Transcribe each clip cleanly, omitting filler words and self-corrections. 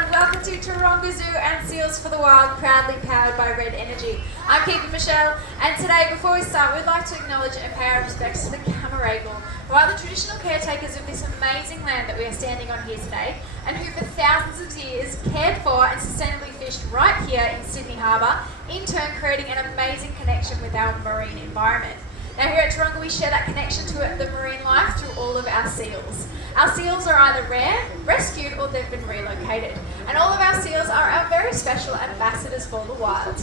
everyone, welcome to Taronga Zoo and Seals for the Wild, proudly powered by Red Energy. I'm Keeper Michelle, and today, before we start, we'd like to acknowledge and pay our respects to the Camaragal, who are the traditional caretakers of this amazing land that we are standing on here today, and who for thousands of years cared for and sustainably fished right here in Sydney Harbour, in turn creating an amazing connection with our marine environment. Now here at Taronga, we share that connection to the marine life through all of our seals. Our seals are either rare, rescued, or they've been relocated. And all of our seals are our very special ambassadors for the wild.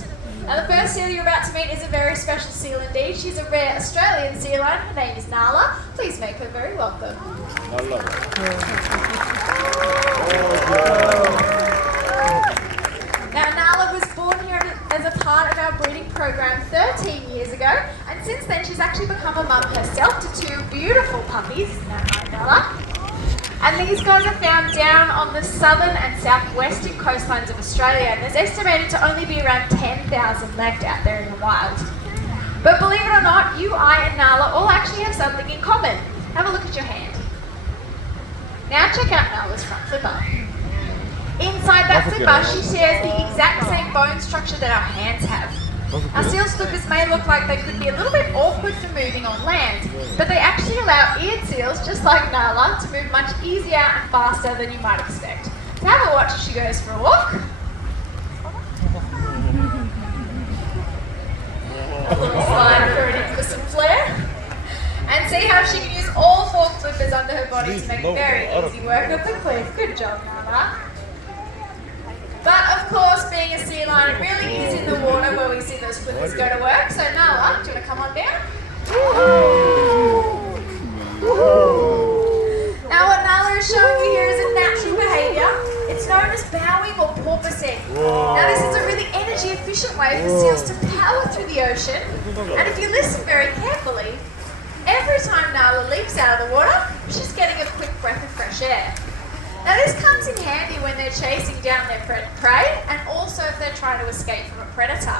Now the first seal you're about to meet is a very special seal indeed. She's a rare Australian sea lion. Her name is Nala. Please make her very welcome. I love it. Now Nala was born here as a part of our breeding program 13 years ago, and since then she's actually become a mum herself to two beautiful puppies. Now, hi Nala. And these guys are found down on the southern and southwestern coastlines of Australia, and there's estimated to only be around 10,000 left out there in the wild. But believe it or not, you, I and Nala all actually have something in common. Have a look at your hand. Now check out Nala's front flipper. Inside that flipper, she shares the exact same bone structure that our hands have. Our seal's flippers may look like they could be a little bit awkward for moving on land, but they actually allow eared seals, just like Nala, to move much easier and faster than you might expect. So have a watch as she goes for a walk. A little slide through it in for some flair. And see how she can use all four flippers under her body to make it very easy work of the cliff. Good job, Nala. But of course, being a sea lion, it really is in the water where we see those flippers go to work. So Nala, do you want to come on down? Now what Nala is showing you here is a natural behaviour. It's known as bowing or porpoising. Now this is a really energy efficient way for seals to power through the ocean. And if you listen very carefully, every time Nala leaps out of the water, she's getting a quick breath of fresh air. Now this comes in handy when they're chasing down their prey, and also if they're trying to escape from a predator.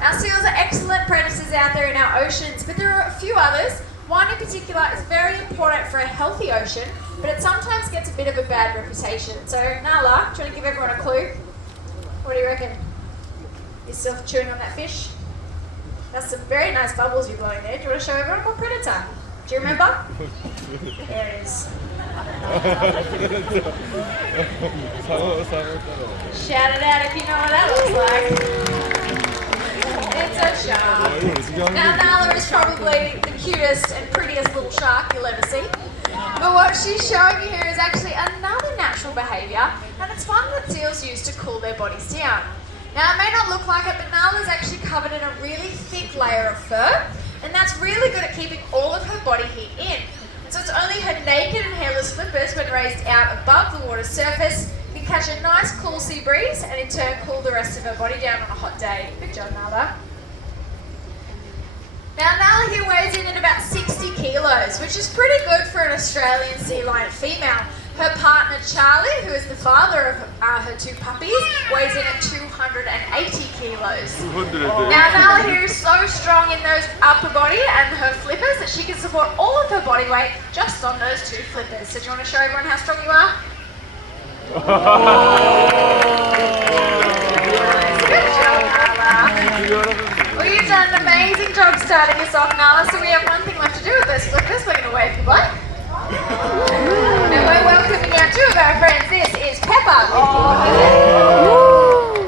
Our seals are excellent predators out there in our oceans, but there are a few others. One in particular is very important for a healthy ocean, but it sometimes gets a bit of a bad reputation. So Nala, do you want to give everyone a clue? What do you reckon? You're still chewing on that fish? That's some very nice bubbles you're blowing there. Do you want to show everyone what predator? Do you remember? There it is. Shout it out if you know what that looks like. It's a shark. Now Nala is probably the cutest and prettiest little shark you'll ever see. But what she's showing you here is actually another natural behaviour, and it's one that seals use to cool their bodies down. Now it may not look like it, but Nala's actually covered in a really thick layer of fur, and that's really good at keeping all of her body heat in. So it's only her naked and hairless flippers, when raised out above the water's surface, can catch a nice cool sea breeze and in turn cool the rest of her body down on a hot day. Good job, Nala. Now Nala here weighs in at about 60 kilos, which is pretty good for an Australian sea lion female. Her partner Charlie, who is the father of her two puppies, weighs in at 280 kilos. Now Nala here is so strong in those upper body and her flippers that she can support all of her body weight just on those two flippers. So do you want to show everyone how strong you are? Good job, Nala. Well, you've done an amazing job starting us off, Nala, so we have one thing left to do with those flippers. We're going to wave goodbye. And we're welcoming our two of our friends. This is Peppa.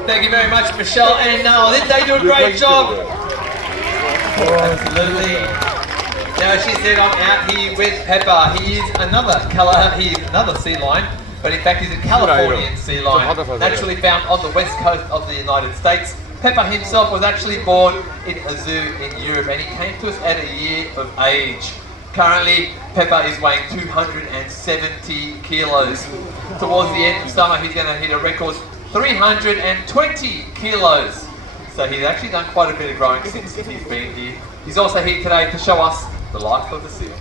Thank you very much, Michelle and Nala. They do a great job. Absolutely. Now, she said I'm out here with Peppa. He is another sea lion, but in fact he's a Californian sea lion, naturally found on the west coast of the United States. Peppa himself was actually born in a zoo in Europe, and he came to us at a year of age. Currently, Peppa is weighing 270 kilos. Towards the end of summer, he's going to hit a record 320 kilos. So he's actually done quite a bit of growing since he's been here. He's also here today to show us the life of the seal.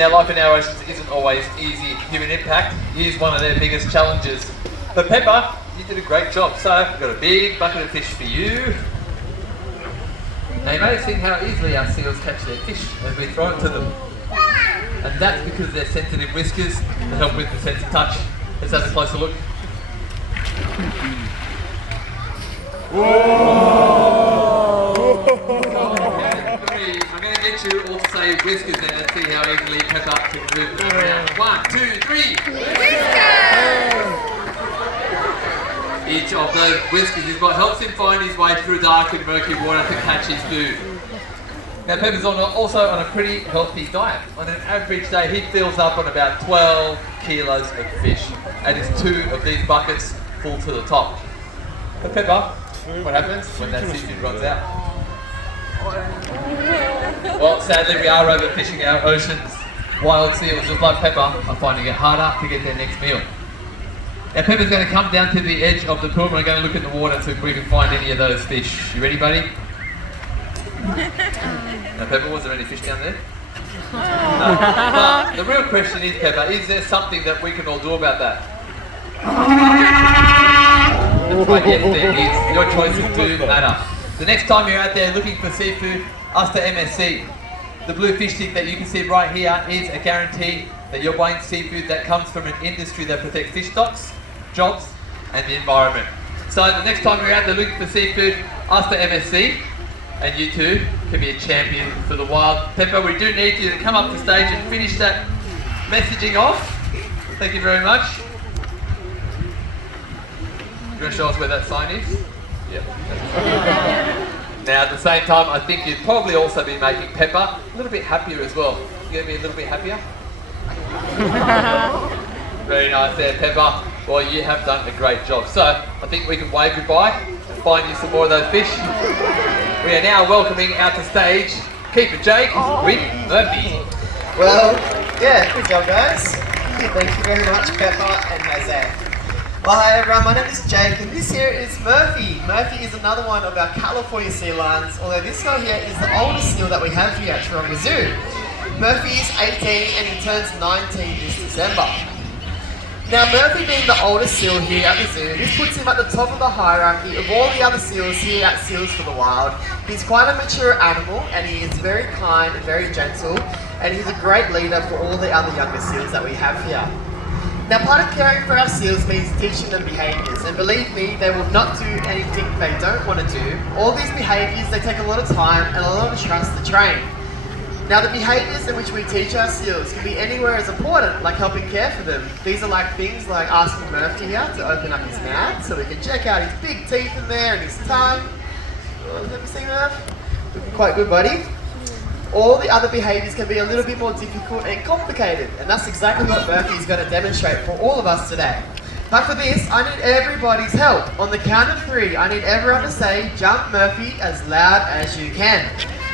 Now, life in our oceans isn't always easy. Human impact is one of their biggest challenges. But Peppa, you did a great job. So, we've got a big bucket of fish for you. Now, you may have seen how easily our seals catch their fish as we throw it to them. And that's because of their sensitive whiskers that help with the sense of touch. Let's have a closer look. I'm going to get you all to say whiskers then and see how easily Peppa can move them around. 1, 2, 3. Whiskers! Each of those whiskers is what helps him find his way through dark and murky water to catch his food. Now Peppa's also on a pretty healthy diet. On an average day he fills up on about 12 kilos of fish and is 2 of these buckets full to the top. But Peppa, what happens when that seafood runs out? Well, sadly we are overfishing our oceans. Wild seals, just like Peppa, are finding it harder to get their next meal. Now Peppa's going to come down to the edge of the pool and we're going to look in the water to see if we can find any of those fish. You ready, buddy? Now Peppa, was there any fish down there? No. But the real question is, Peppa, is there something that we can all do about that? That's right, yes there is. Your choices do matter. The next time you're out there looking for seafood, ask the MSC. The blue fish stick that you can see right here is a guarantee that you're buying seafood that comes from an industry that protects fish stocks, jobs, and the environment. So the next time you're out there looking for seafood, ask the MSC, and you too can be a champion for the wild. Peppa, we do need you to come up to stage and finish that messaging off. Thank you very much. You want to show us where that sign is? Yep. Now at the same time, I think you'd probably also be making Peppa a little bit happier as well. You going to be a little bit happier? Very nice there, Peppa. Well, you have done a great job. So, I think we can wave goodbye and find you some more of those fish. We are now welcoming out to stage Keeper Jake with Murphy. Well, yeah, good job guys. Thank you very much, Peppa and Jose. Well, hi everyone, my name is Jake and this here is Murphy. Murphy is another one of our California sea lions, although this guy here is the oldest seal that we have here at Taronga Zoo. Murphy is 18 and he turns 19 this December. Now Murphy being the oldest seal here at the zoo, this puts him at the top of the hierarchy of all the other seals here at Seals for the Wild. He's quite a mature animal and he is very kind and very gentle and he's a great leader for all the other younger seals that we have here. Now part of caring for our seals means teaching them behaviours and believe me, they will not do anything they don't want to do. All these behaviours, they take a lot of time and a lot of trust to train. Now the behaviours in which we teach our seals can be anywhere as important, like helping care for them. These are like things like asking Murphy here to open up his mouth so we can check out his big teeth in there and his tongue. Oh, have you seen that? Looking quite good, buddy. All the other behaviours can be a little bit more difficult and complicated, and that's exactly what Murphy is going to demonstrate for all of us today. But for this, I need everybody's help. On the count of 3, I need everyone to say, "Jump Murphy" as loud as you can.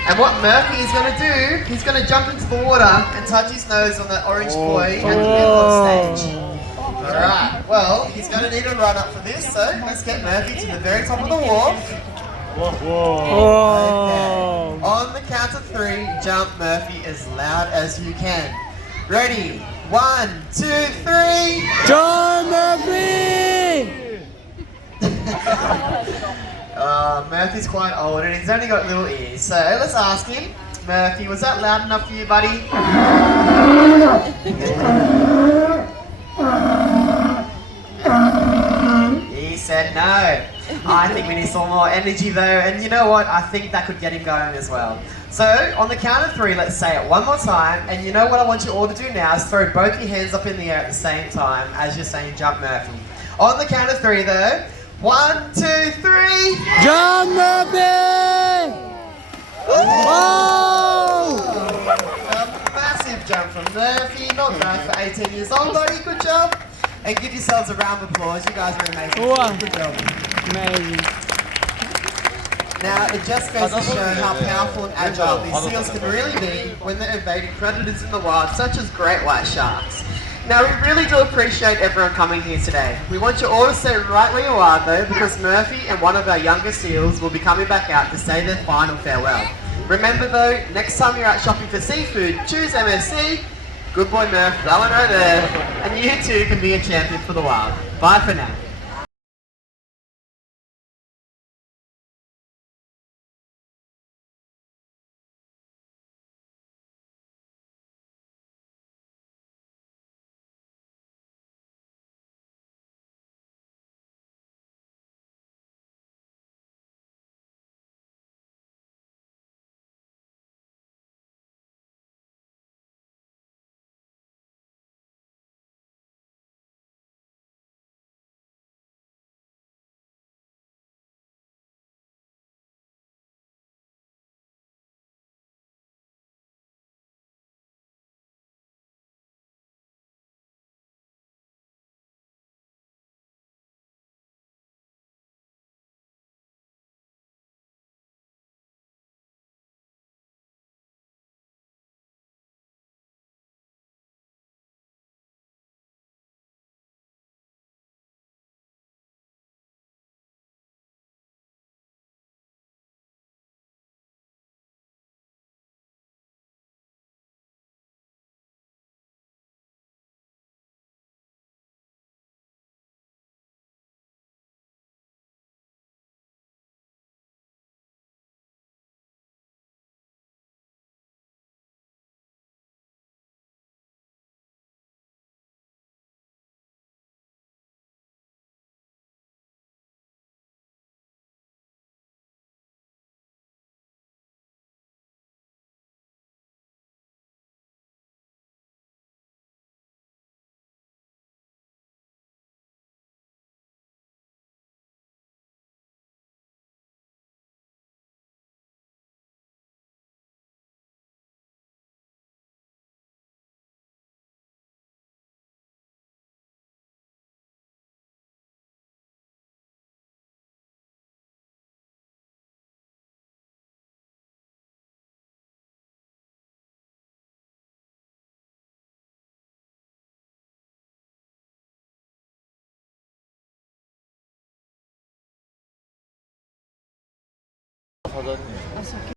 And what Murphy is going to do, he's going to jump into the water and touch his nose on that orange buoy at the middle of stage. Alright, well, he's going to need a run up for this, so let's get Murphy to the very top of the wharf. Okay. On the count of 3, jump Murphy as loud as you can. Ready? 1, 2, 3. John Murphy! Murphy's quite old and he's only got little ears, so let's ask him. Murphy, was that loud enough for you, buddy? He said no. I think we need some more energy though, and you know what? I think that could get him going as well. So, on the count of 3, let's say it one more time, and you know what I want you all to do now is throw both your hands up in the air at the same time as you're saying jump Murphy. On the count of 3 though, 1, 2, 3. John Murphy! Whoa! A massive jump from Murphy, not bad for 18 years old, buddy, good job. And give yourselves a round of applause, you guys are amazing. Wow. Good job. Amazing. Now, it just goes to show how powerful and agile these seals can really be when they're evading predators in the wild, such as great white sharks. Now, we really do appreciate everyone coming here today. We want you all to stay right where you are though, because Murphy and one of our younger seals will be coming back out to say their final farewell. Remember though, next time you're out shopping for seafood, choose MSC Good boy, Murph. That one right there. And you too can be a champion for the wild. Bye for now. 사장님.